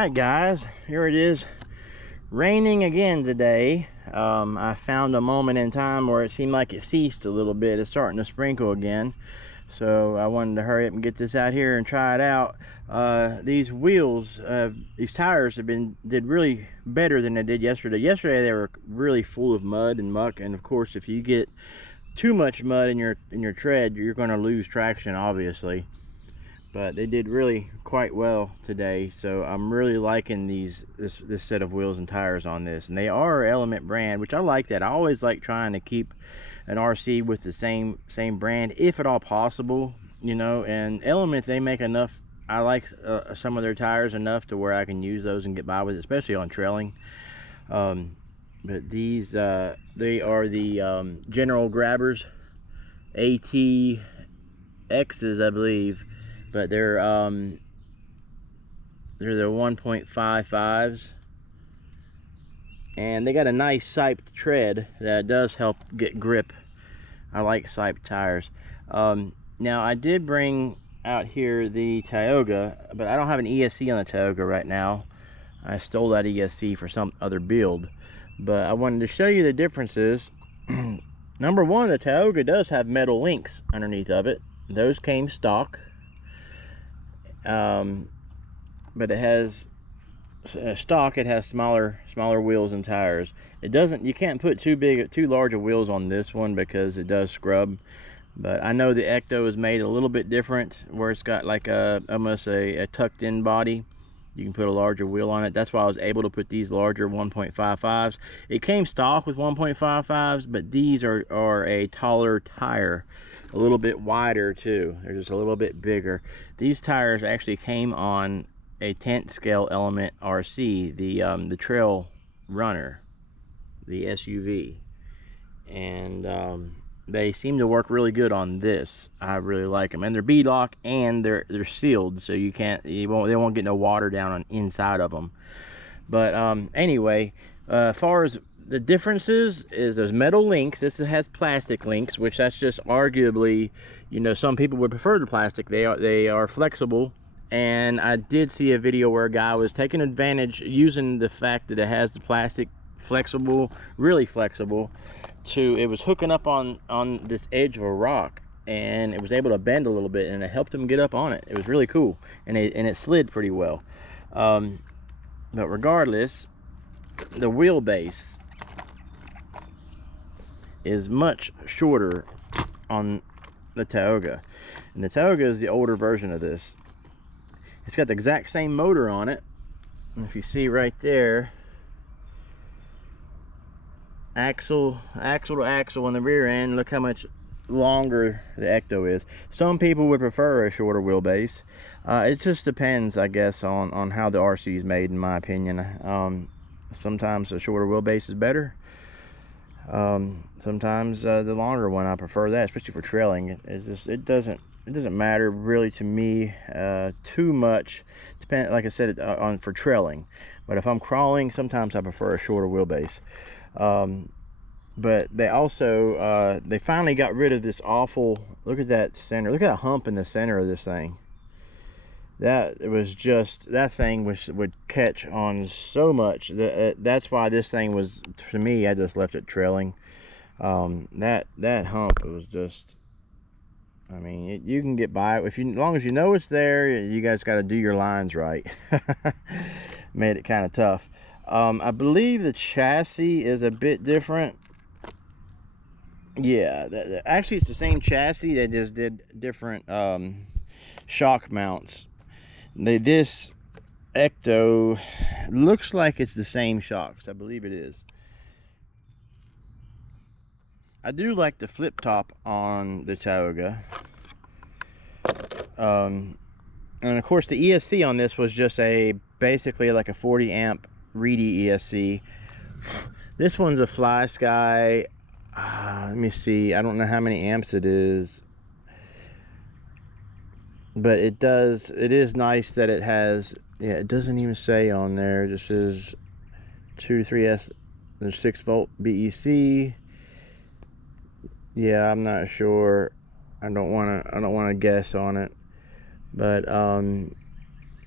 Alright guys, here it is, raining again today. I found a moment in time where it seemed like it ceased a little bit. It's starting to sprinkle again, so I wanted to hurry up and get this out here and try it out. These wheels, these tires did really better than they did yesterday. Yesterday they were really full of mud and muck, and of course if you get too much mud in your tread, you're going to lose traction, obviously. But they did really quite well today, so I'm really liking this set of wheels and tires on this. And they are Element brand, which I like that. I always like trying to keep an RC with the same brand, if at all possible, you know. And Element, they make enough. I like some of their tires enough to where I can use those and get by with it, especially on trailing. But these they are the General Grabbers AT X's, I believe. But they're the 1.55s, and they got a nice siped tread that does help get grip. I like siped tires. Now I did bring out here the Tioga, but I don't have an ESC on the Tioga right now. I stole that ESC for some other build, but I wanted to show you the differences. Number one, the Tioga does have metal links underneath of it. Those came stock. But it has stock. It has smaller wheels and tires. It doesn't. You can't put too large of wheels on this one because it does scrub. But I know the Ecto is made a little bit different, where it's got like almost a tucked in body. You can put a larger wheel on it. That's why I was able to put these larger 1.55s. It came stock with 1.55s, but these are a taller tire. A little bit wider too. They're just a little bit bigger. These tires actually came on a tent scale Element RC, the Trail Runner, the SUV, and they seem to work really good on this. I really like them, and they're beadlock and they're sealed, so they won't get no water down on inside of them. But anyway, as far as the differences is those metal links. This has plastic links, which that's just arguably, you know, some people would prefer the plastic. They are flexible, and I did see a video where a guy was taking advantage, using the fact that it has the plastic flexible, really flexible, it was hooking up on this edge of a rock, and it was able to bend a little bit, and it helped him get up on it. It was really cool, and it slid pretty well. But regardless, the wheelbase is much shorter on the Tioga, and the Tioga is the older version of this. It's got the exact same motor on it, and if you see right there, axle to axle on the rear end, look how much longer the Ecto is. Some people would prefer a shorter wheelbase. It just depends, I guess, on how the RC is made, in my opinion. Sometimes a shorter wheelbase is better. Sometimes the longer one, I prefer that, especially for trailing. It doesn't matter really to me too much. Like I said, for trailing. But if I'm crawling, sometimes I prefer a shorter wheelbase. But they also they finally got rid of this awful, look at that center, look at that hump in the center of this thing. That thing would catch on so much. That's why this thing was, for me, I just left it trailing. That hump, it was just, I mean, you can get by it as long as you know it's there. You guys got to do your lines right. Made it kind of tough. I believe the chassis is a bit different. Yeah, actually it's the same chassis. They just did different shock mounts. This Ecto looks like it's the same shocks. I believe it is. I do like the flip top on the Tioga. And of course the ESC on this was just basically like a 40 amp Reedy ESC. This one's a Fly Sky. Let me see, I don't know how many amps it is, but it is nice that it has, yeah, it doesn't even say on there, it just says 2 to 3S, there's 6 volt BEC. Yeah, I'm not sure. I don't want to guess on it, but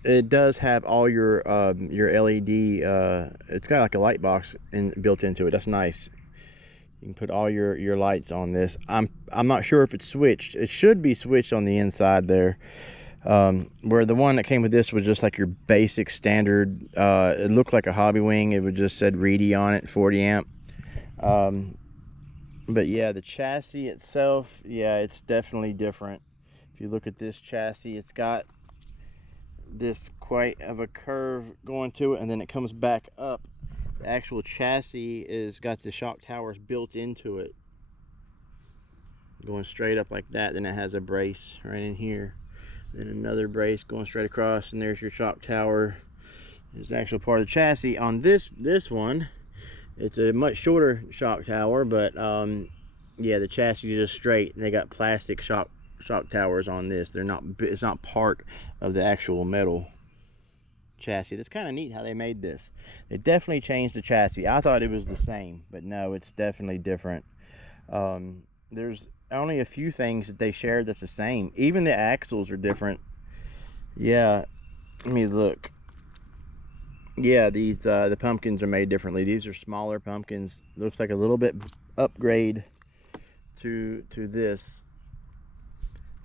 it does have all your LED. It's got like a light box built into it. That's nice. You can put all your lights on this. I'm not sure if it's switched. It should be switched on the inside there. Where the one that came with this was just like your basic standard. It looked like a hobby wing. It would just said Reedy on it, 40 amp. But yeah, the chassis itself, yeah, it's definitely different. If you look at this chassis, it's got this quite of a curve going to it, and then it comes back up. The actual chassis is got the shock towers built into it, going straight up like that. Then it has a brace right in here, then another brace going straight across, and there's your shock tower. It's the actual part of the chassis. On this one, it's a much shorter shock tower, but yeah, the chassis is just straight. They got plastic shock towers on this. They're not, it's not part of the actual metal chassis. That's kind of neat how they made this. They definitely changed the chassis. I thought it was the same, but no, it's definitely different. There's only a few things that they shared that's the same. Even the axles are different. Yeah, let me look. Yeah, these the pumpkins are made differently. These are smaller pumpkins. Looks like a little bit upgrade to this.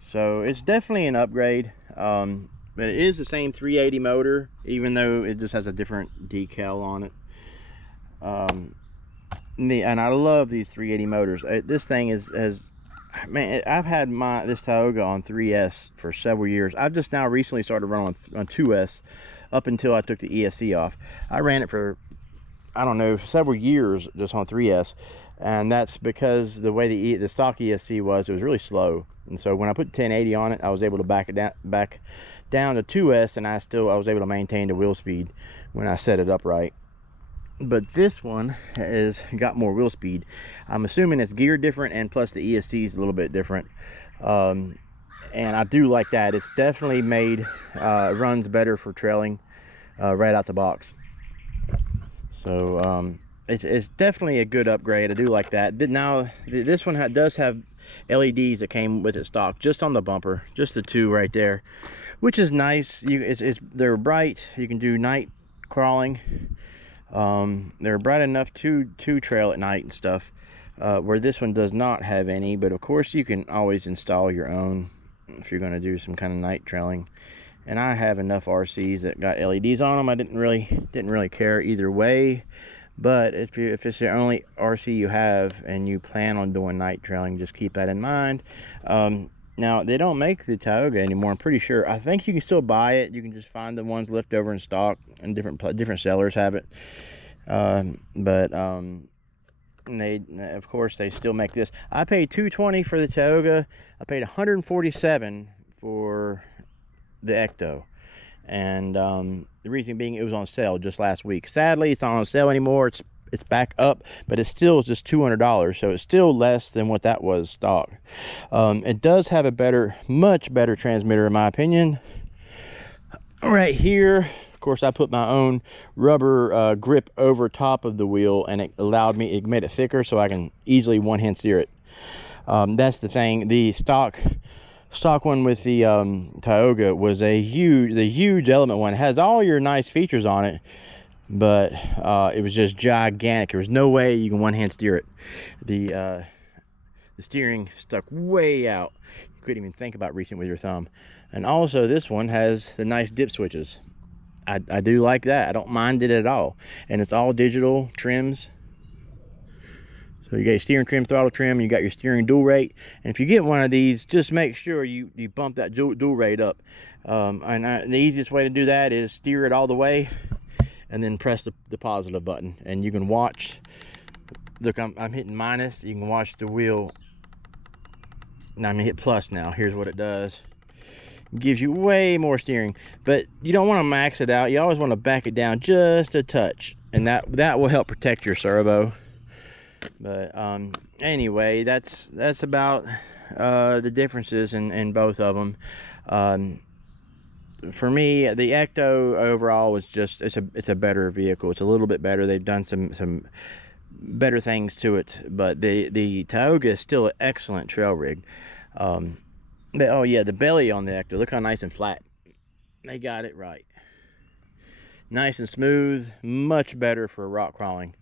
So it's definitely an upgrade, but it is the same 380 motor, even though it just has a different decal on it. And I love these 380 motors. This thing man, I've had this Tioga on 3S for several years. I've just now recently started running on 2S up until I took the ESC off. I ran it for, I don't know, several years just on 3S, and that's because the way the stock ESC was, it was really slow. And so when I put 1080 on it, I was able to back down to 2S, and I was able to maintain the wheel speed when I set it up right. But this one has got more wheel speed. I'm assuming it's geared different, and plus the ESC is a little bit different. And I do like that. It's definitely made, runs better for trailing right out the box. So it's definitely a good upgrade. I do like that. Now this one does have LEDs that came with it stock, just on the bumper, just the two right there, which is nice. They're bright. You can do night crawling. They're bright enough to trail at night and stuff, where this one does not have any. But of course you can always install your own if you're going to do some kind of night trailing. And I have enough RCs that got LEDs on them. I didn't really care either way. But if it's the only RC you have and you plan on doing night trailing, just keep that in mind. Now they don't make the Tioga anymore, I'm pretty sure. I think you can still buy it. You can just find the ones left over in stock, and different sellers have it. They, of course, they still make this. I paid $220 for the Tioga. I paid $147 for the Ecto. And the reason being, it was on sale just last week. Sadly, it's not on sale anymore. It's back up, but it's still just $200, so it's still less than what that was stock. It does have a much better transmitter, in my opinion. Right here, of course, I put my own rubber grip over top of the wheel, and it made it thicker so I can easily one-hand steer it. That's the thing. The stock one with the Tioga was the huge Element one. It has all your nice features on it, but it was just gigantic. There was no way you can one-hand steer it. The steering stuck way out. You couldn't even think about reaching it with your thumb. And also this one has the nice dip switches. I do like that. I don't mind it at all. And it's all digital trims. So you got your steering trim, throttle trim, you got your steering dual rate. And if you get one of these, just make sure you bump that dual rate up. The easiest way to do that is steer it all the way and then press the positive button. And you can watch, look, I'm hitting minus. You can watch the wheel. Now I'm gonna hit plus now. Here's what it does. It gives you way more steering, but you don't want to max it out. You always want to back it down just a touch, and that will help protect your servo. But anyway, that's about the differences in both of them. For me, the Ecto overall was just, it's a better vehicle. It's a little bit better. They've done some better things to it, but the Tioga is still an excellent trail rig. Oh yeah, the belly on the Ecto, look how nice and flat. They got it right. nice and smooth, much better for rock crawling.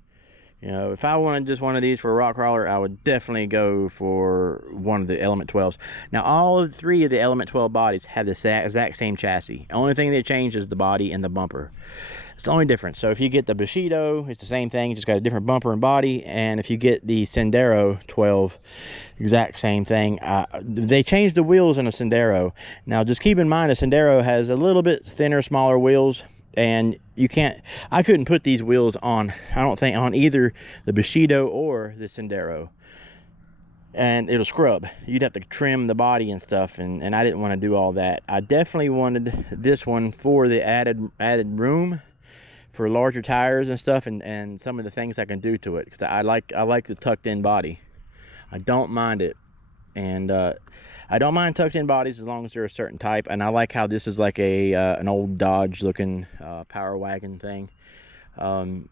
You know, if I wanted just one of these for a rock crawler, I would definitely go for one of the Element 12s. Now, all three of the Element 12 bodies have the exact same chassis. The only thing they change is the body and the bumper. It's the only difference. So if you get the Bushido, it's the same thing, just got a different bumper and body. And if you get the Sendero 12, exact same thing. They changed the wheels in a Sendero. Now, just keep in mind, a Sendero has a little bit thinner, smaller wheels. And I couldn't put these wheels on, I don't think, on either the Bushido or the Sendero. And it'll scrub. You'd have to trim the body and stuff, and I didn't want to do all that. I definitely wanted this one for the added room, for larger tires and stuff, and some of the things I can do to it, because I like the tucked in body. I don't mind it. And I don't mind tucked in bodies as long as they're a certain type, and I like how this is like an old Dodge looking power wagon thing, and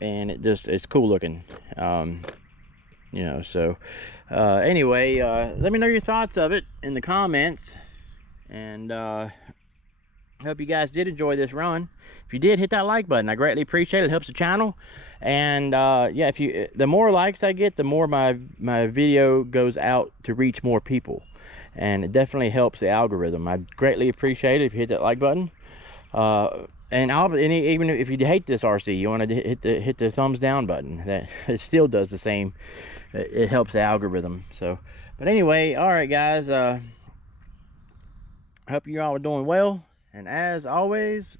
it's cool looking, you know. So anyway, let me know your thoughts of it in the comments, and I hope you guys did enjoy this run. If you did, hit that like button. I greatly appreciate it. It helps the channel. And yeah, the more likes I get, the more my video goes out to reach more people, and it definitely helps the algorithm. I greatly appreciate it if you hit that like button. And even if you hate this RC, you want to hit the thumbs down button. That it still does the same. It helps the algorithm. So, but anyway, all right, guys. I hope you all are doing well. And as always,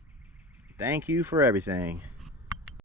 thank you for everything.